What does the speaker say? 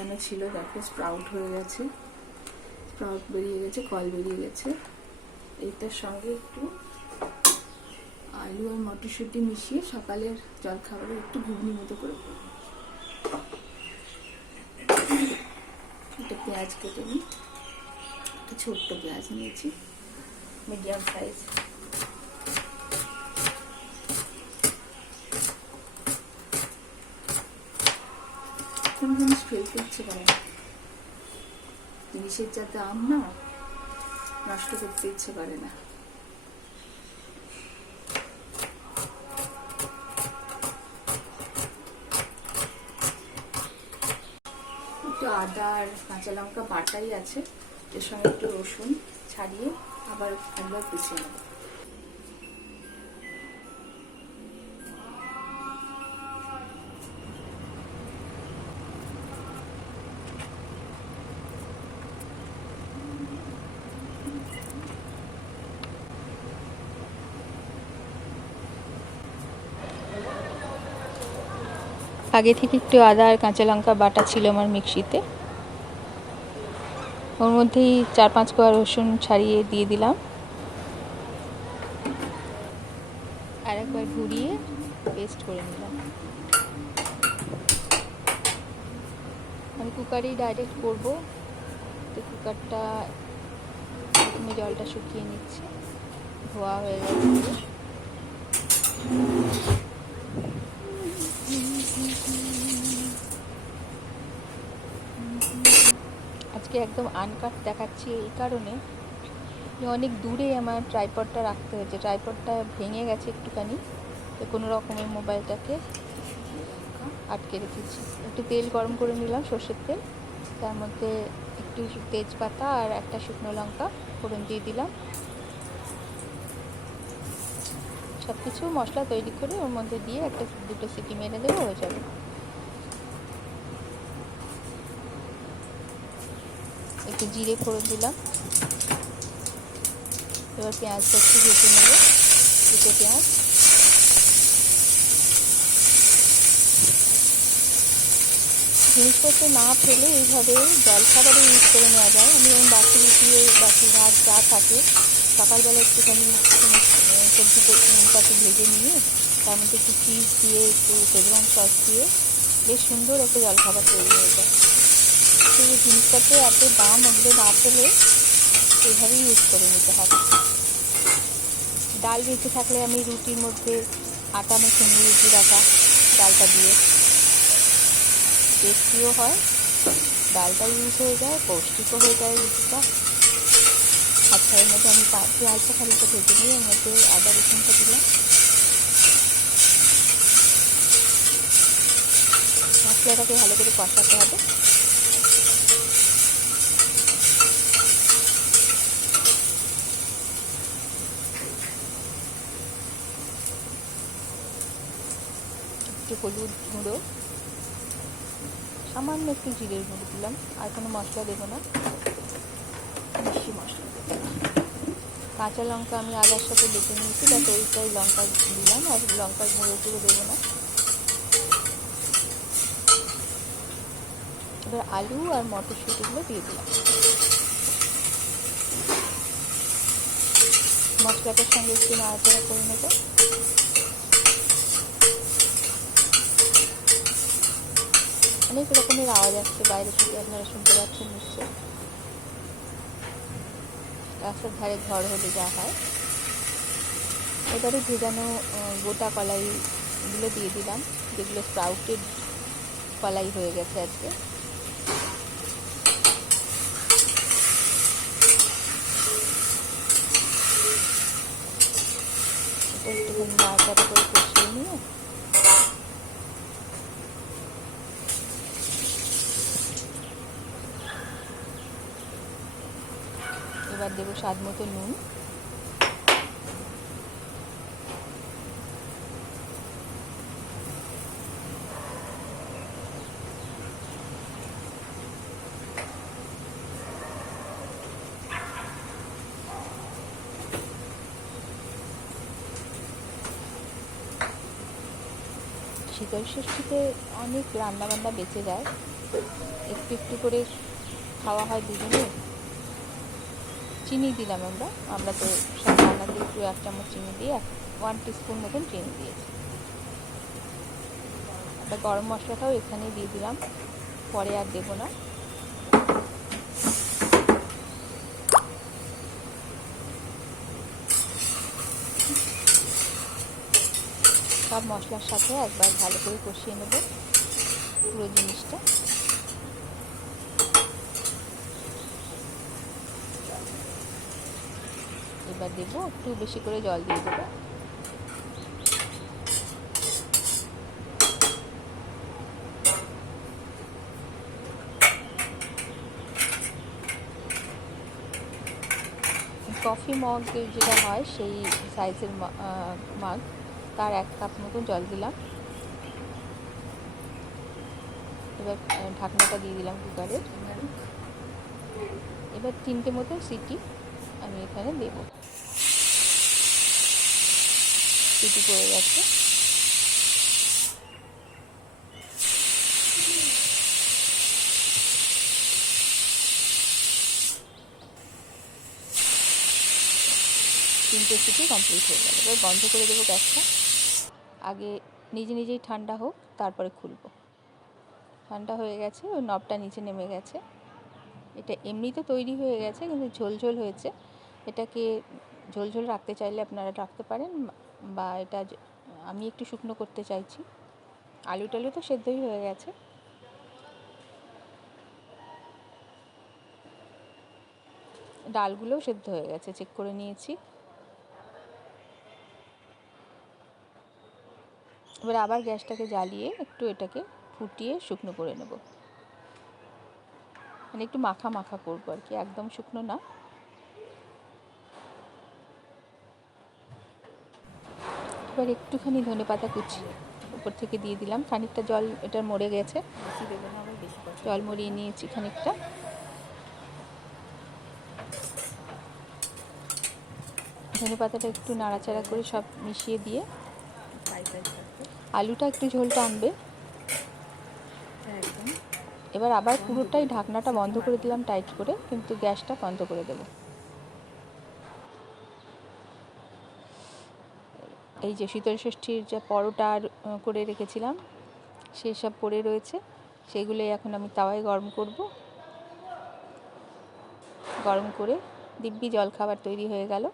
বসানো ছিল, দেখো স্প্রাউট হয়ে গেছে, স্প্রাউট বেরিয়ে গেছে, কল বেরিয়ে গেছে। এইটার সঙ্গে একটু আলু আর মটরশুঁটি মিশিয়ে সকালের জলখাবারে একটু ঘুগনি মতো করে করবো। একটা পেঁয়াজ কেটে নিই, একটা ছোট্ট পেঁয়াজ নিয়েছি, মিডিয়াম সাইজ। কোন জিনিস ফেলতে ইচ্ছে করে না, জিনিসের যাতে আম না নষ্ট করতে ইচ্ছে করে না। একটু আদা আর কাঁচা লঙ্কা বাটাই আছে, এর সঙ্গে একটু রসুন ছাড়িয়ে আবার একবার পিছিয়ে নেব। আগে থেকে একটু আদা আর কাঁচা লঙ্কা বাটা ছিল আমার মিক্সিতে, ওর মধ্যেই 4-5 কোয়া রসুন ছাড়িয়ে দিয়ে দিলাম, আর একবার ঘুরিয়ে পেস্ট করে নিলাম। আমি কুকারেই ডাইরেক্ট করবো, তো কুকারটা প্রথমে জলটা শুকিয়ে নিচ্ছি, ধোয়া হয়ে গেছে। আজকে একদম আনকাট দেখাচ্ছি এই কারণে অনেক দূরে আমার ট্রাইপডটা রাখতে হয়েছে, ট্রাইপডটা ভেঙে গেছে একটুখানি, তো কোনো রকমের মোবাইলটাকে আটকে রেখেছি। একটু তেল গরম করে নিলাম, সর্ষের তেল, তার মধ্যে একটু তেজপাতা আর একটা শুকনো লঙ্কা ফোড়ন দিয়ে দিলাম। সব কিছু মশলা তৈরি করে ওর মধ্যে দিয়ে একটা দুটো সিটি মেরে দেবো, হয়ে যাবে। একটু জিরে ফোড়ন দিলাম, এবার পেঁয়াজটা একটু ভেজে নেব, দুটো পেঁয়াজ। জিনিসপত্র না ফেলে এইভাবে জলখাবারে ইউজ করে নেওয়া যায়। আমি যেমন বাসি রুটি, বাসি ভাত যা থাকে, সকালবেলা একটুখানি সবজি পাতি ভেজে নিয়ে তার মধ্যে একটু চিজ দিয়ে, একটু শেজওয়ান সস দিয়ে বেশ সুন্দর একটা জলখাবার তৈরি হয়ে যায়। সেই জিনিসপত্র এত দাম, ওগুলো না ফেলে এইভাবেই ইউজ করে নিতে হবে। ডাল বেঁচে থাকলে আমি রুটির মধ্যে আটা মেখে নিই, রুটির আটা ডালটা দিয়ে, টেস্টিও হয়, ডালটা ইউজ হয়ে যায়, পৌষ্টিকও হয়ে যায় রুটিটা। আচ্ছা, এর মধ্যে আমি পেঁয়াজটা খানিকটা ভেজে নিয়ে এর মধ্যে আদা রসুনটা দিলাম, মশলাটাকে ভালো করে কষাতে হবে। একটু হলুদ গুঁড়ো, সামান্য একটু জিরের গুঁড়ো দিলাম, আর কোনো মশলা দেবো না, বেশি মশলা দেবো না। কাঁচা লঙ্কা আমি আদার সাথে বেটে নিয়েছি, বাট ওইটাই লঙ্কা দিলাম, আর লঙ্কার গুঁড়ো দেবো না। এবার আলু আর মটরশুঁটিগুলো দিয়ে দিলাম, মশলাটার সঙ্গে একটু নাড়াচাড়া করে নেব। অনেক রকমের আওয়াজ আসছে বাইরে থেকে, আপনারা শুনতে পাচ্ছেন নিশ্চয়, রাস্তার ধারে ঘর হলে যা হয়। এবারে ভেজানো গোটা কলাইগুলো দিয়ে দিলাম, যেগুলো স্প্রাউটেড কলাই হয়ে গেছে আজকে। এটা একটুখানি নাড়াচাড়া করে কষিয়ে নিয়ে এবার দেবো স্বাদ মতো নুন, শীতল ষষ্ঠীতে অনেক রান্নাবান্না বেঁচে যায়, একটু একটু করে খাওয়া হয় দুজনে। চিনি দিলাম আমরা তো সব রান্নাতে একটু 1 চামচ চিনি দিয়ে 1 টিস্পুন মতন চিনি দিয়েছি। একটা গরম মশলাটাও এখানেই দিয়ে দিলাম, পরে আর দেবো না। সব মশলার সাথে একবার ভালো করে কষিয়ে নেব পুরো জিনিসটা। এবার দেবো, একটু বেশি করে জল দিয়ে দেবো। কফি মগ যেটা হয় সেই সাইজের মাগ, তার 1 কাপ মতন জল দিলাম। এবার ঢাকনাটা দিয়ে দিলাম কুকারের। এবার 3টে মতন সিটি আমি এখানে দেব। সিটি পড়ে গেছে। তিনটে সিটি কমপ্লিট হয়ে গেল। এবার বন্ধ করে দেবো গ্যাসটা। আগে নিজে নিজেই ঠান্ডা হোক, তারপরে খুলবো। ঠান্ডা হয়ে গেছে, ওই নবটা নিচে নেমে গেছে। এটা এমনিতে তৈরি হয়ে গেছে, কিন্তু ঝোলঝোল হয়েছে। এটাকে ঝোলঝোল রাখতে চাইলে আপনারা রাখতে পারেন, বা এটা আমি একটু শুকনো করতে চাইছি। আলু টালু তো সেদ্ধই হয়ে গেছে। ডালগুলোও সেদ্ধ হয়ে গেছে, চেক করে নিয়েছি। এবার আবার গ্যাসটাকে জ্বালিয়ে একটু এটাকে ফুটিয়ে শুকনো করে নেব। মানে একটু মাখা মাখা করবো আর কি, একদম শুকনো না। এবার একটুখানি ধনেপাতা কুচি উপর থেকে দিয়ে দিলাম। খানিকটা জল এটার মরে গেছে, জল মরিয়ে নিয়েছি খানিকটা। ধনেপাতাটা একটু নাড়াচাড়া করে সব মিশিয়ে দিয়ে, আলুটা একটু ঝোল টানবে। এবার আবার পুরোটাই ঢাকনাটা বন্ধ করে দিলাম টাইট করে, কিন্তু গ্যাসটা বন্ধ করে দেব। এই যে শীতল ষষ্ঠীর যে পরোটা করে রেখেছিলাম, সেই সব পড়ে রয়েছে, সেগুলোই এখন আমি তাওয়ায় গরম করব। গরম করে দিব্যি জলখাবার তৈরি হয়ে গেল।